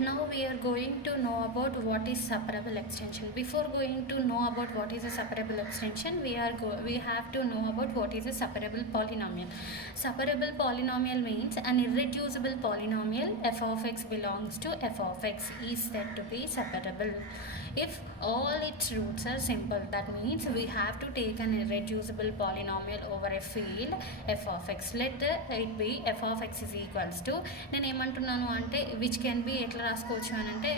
Now we are going to know about what is separable extension. Before going to know about what is a separable extension, we have to know about what is a separable polynomial. Separable polynomial means an irreducible polynomial f of x belongs to f of x is said to be separable if all its roots are simple. That means we have to take an irreducible polynomial over a field f of x. Let it be f of x is equals to, నేను ఏమంటున్నాను అంటే which can B ఎట్లా రాసుకోవచ్చు అని అంటే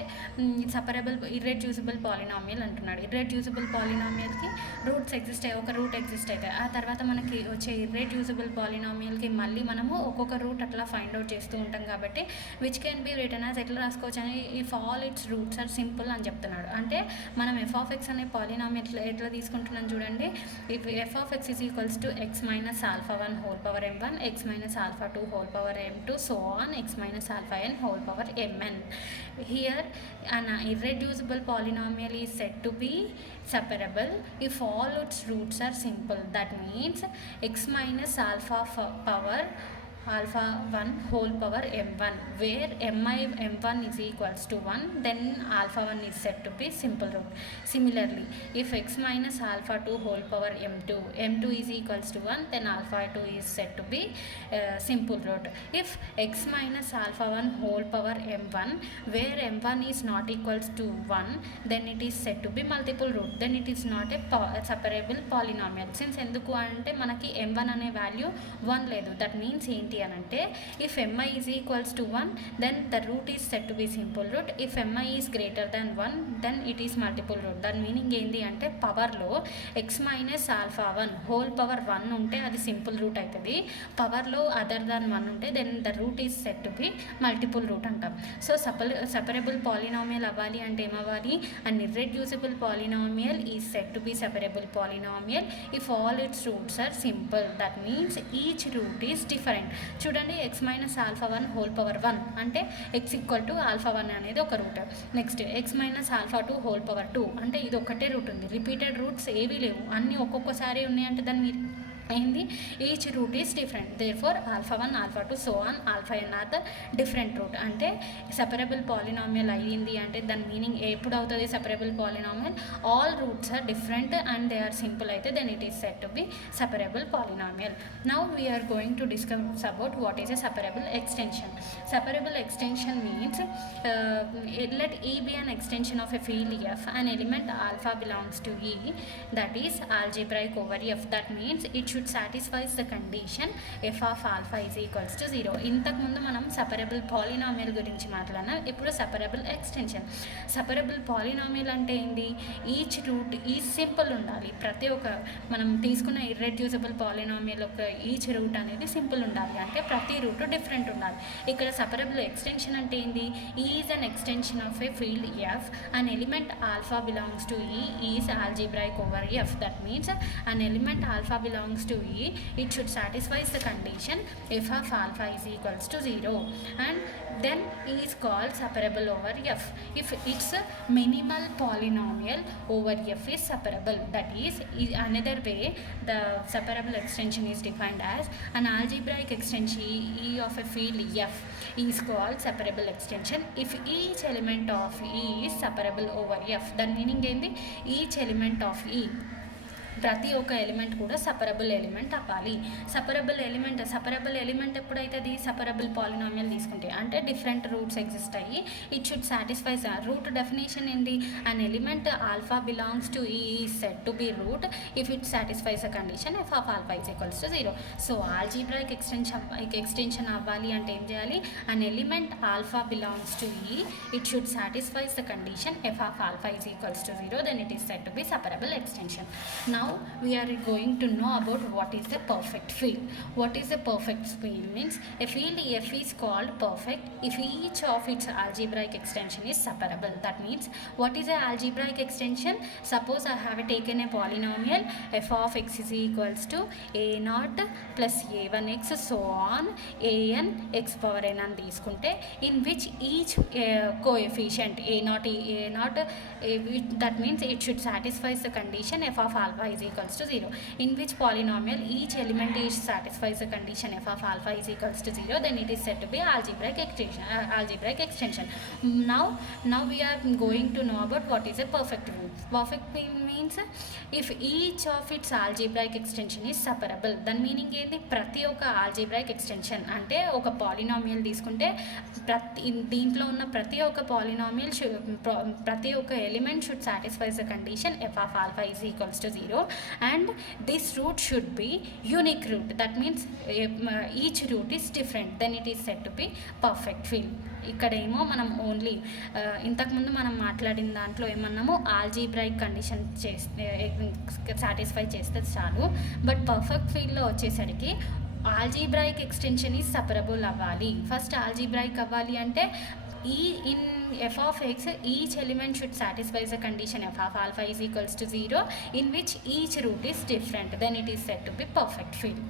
separable irreducible polynomial అంటున్నాడు. ఇర్రెడ్యూసిబుల్ పాలినామియల్కి roots exist అయ్యి ఒక రూట్ ఎగ్జిస్ట్ అవుతాయి. ఆ తర్వాత మనకి వచ్చే ఇర్రెడ్యూసిబుల్ పాలినామియల్కి మళ్ళీ మనము ఒక్కొక్క రూట్ అట్లా ఫైండ్ అవుట్ చేస్తూ ఉంటాం కాబట్టి which can be written as ఎట్లా రాసుకోవచ్చు అని if all its roots are simple అని చెప్తున్నాడు. అంటే మనం ఎఫ్ ఆఫ్ ఎక్స్ అనే పాలినామియల్ ఎట్లా తీసుకుంటున్నాం చూడండి. If f of x is equals to x minus alpha 1 whole power m1, x minus alpha 2 whole power m2, so on x minus alpha n whole power mn. Here an irreducible polynomial is said to be separable if all its roots are simple. That means x minus alpha power alpha 1 whole power m1, where m1 is equals to 1, then alpha 1 is said to be simple root. Similarly, if x minus alpha 2 whole power m2 is equals to 1, then alpha 2 is said to be simple root. If x minus alpha 1 whole power m1, where m1 is not equals to 1, then it is said to be multiple root. Then it is not a separable polynomial. Since ఎందుకు అంటే మనకి m1 అనే వాల్యూ 1 లేదు. That means ఏంటి అని అంటే if mi is equals to 1, then the root is said to be simple root. If mi is greater than 1, then it is multiple root. దాని meaning ఏంటి అంటే పవర్లో x minus alpha 1 whole power 1 ఉంటే అది simple route అవుతుంది. పవర్లో other than 1 ఉంటే then the root is said to be multiple root అంటాం. సో సెపరబుల్ పాలినామియల్ అవ్వాలి అంటే ఏమవ్వాలి? An irreducible polynomial is said to be separable polynomial if all its roots are simple. That means each root is different. చూడండి, X minus alpha 1 whole power 1 అంటే X equal to alpha 1 అనేది ఒక రూట్. Next X minus alpha 2 whole power 2 అంటే ఇది ఒకటే రూట్ ఉంది. Repeated roots ఏవీ లేవు, అన్నీ ఒక్కొక్కసారి ఉన్నాయంటే దాన్ని మీరు అయింది. Each root is different. Therefore alpha 1 alpha 2 so on alpha N are the different root. అంటే సెపరబుల్ పాలినామియల్ అయ్యింది అంటే దాని మీనింగ్ ఎప్పుడు అవుతుంది? Separable polynomial all roots are different and they are simple అయితే then it is set to be separable polynomial. Now we are going to discuss about what is a separable extension. Separable extension means let E be an extension of a field F, an element alpha belongs to E, that is algebraic over F. That means it should satisfies the condition f of alpha is equals to 0. ఇంతకు ముందు మనం separable polynomial గురించి మాట్లాడినాం. ఇప్పుడు separable extension. Separable polynomial అంటే ఏంటి? Each route ఈ సింపుల్ ఉండాలి. ప్రతి ఒక్క మనం తీసుకున్న ఇర్రెడ్యూసిబుల్ పాలినామియల్ ఒక ఈచ్ రూట్ అనేది సింపుల్ ఉండాలి. అంటే ప్రతి రూట్ డిఫరెంట్ ఉండాలి. ఇక్కడ సెపరబుల్ ఎక్స్టెన్షన్ అంటే ఏంటి? E is an extension of a field F, an element alpha belongs to E is algebraic over F. That means an element alpha belongs to E, it should satisfy the condition f of alpha is equals to 0, and then E is called separable over F. If its minimal polynomial over F is separable, that is another way the separable extension is defined as an algebraic extension E of a field F is called separable extension if each element of E is separable over F. దాని meaning ఏంటి? Each element of E, ప్రతి ఒక్క element కూడా separable element అవ్వాలి. Separable element ఎప్పుడైతుంది? Separable polynomial తీసుకుంటే అంటే different roots exist అయ్యి it should satisfy. Root definition ఏంటి? An element alpha belongs to E set to be root if it satisfies a condition F of alpha is equals to 0. So algebraic extension అవ్వాలి అంటే ఏం చేయాలి? An element alpha belongs to E, it should satisfies the condition F of alpha is equals to 0, then it is set to be separable extension. Now we are going to know about what is a perfect field. What is a perfect field means a field F is called perfect if each of its algebraic extension is separable. That means what is a algebraic extension? Suppose I have taken a polynomial f of x is equals to a0 plus a1x so on an x power n అని తీసుకుంటే in which each coefficient a0 that means it should satisfy the condition f of alpha is is equals to 0. In which polynomial each element is satisfies the condition f of alpha is equals to 0, then it is said to be algebraic extension. Now we are going to know about what is a perfect rule. Perfect means if each of its algebraic extension is separable. దాని meaning ఏంటి? ప్రతి ఒక్క algebraic extension అంటే ఒక పాలినామియల్ తీసుకుంటే దీంట్లో ఉన్న ప్రతి ఒక్క పాలినామియల్ ప్రతి ఒక్క element should satisfies the condition F of alpha is equals to 0 and this root should be unique root. That means each root is different, then it is set to be perfect field. ఇక్కడేమో మనం only ఇంతకుముందు మనం మాట్లాడిన దాంట్లో ఏమన్నాము algebraic condition చేస్తే satisfy చేస్తే చాలు. బట్ పర్ఫెక్ట్ ఫీల్డ్లో వచ్చేసరికి ఆల్జీబ్రాయిక్ ఎక్స్టెన్షన్ ఈజ్ సెపరబుల్ అవ్వాలి. ఫస్ట్ ఆల్జీబ్రాయిక్ అవ్వాలి అంటే in f of x each element should satisfy the condition f of alpha is equals to 0 in which each root is different, then it is said to be perfect field.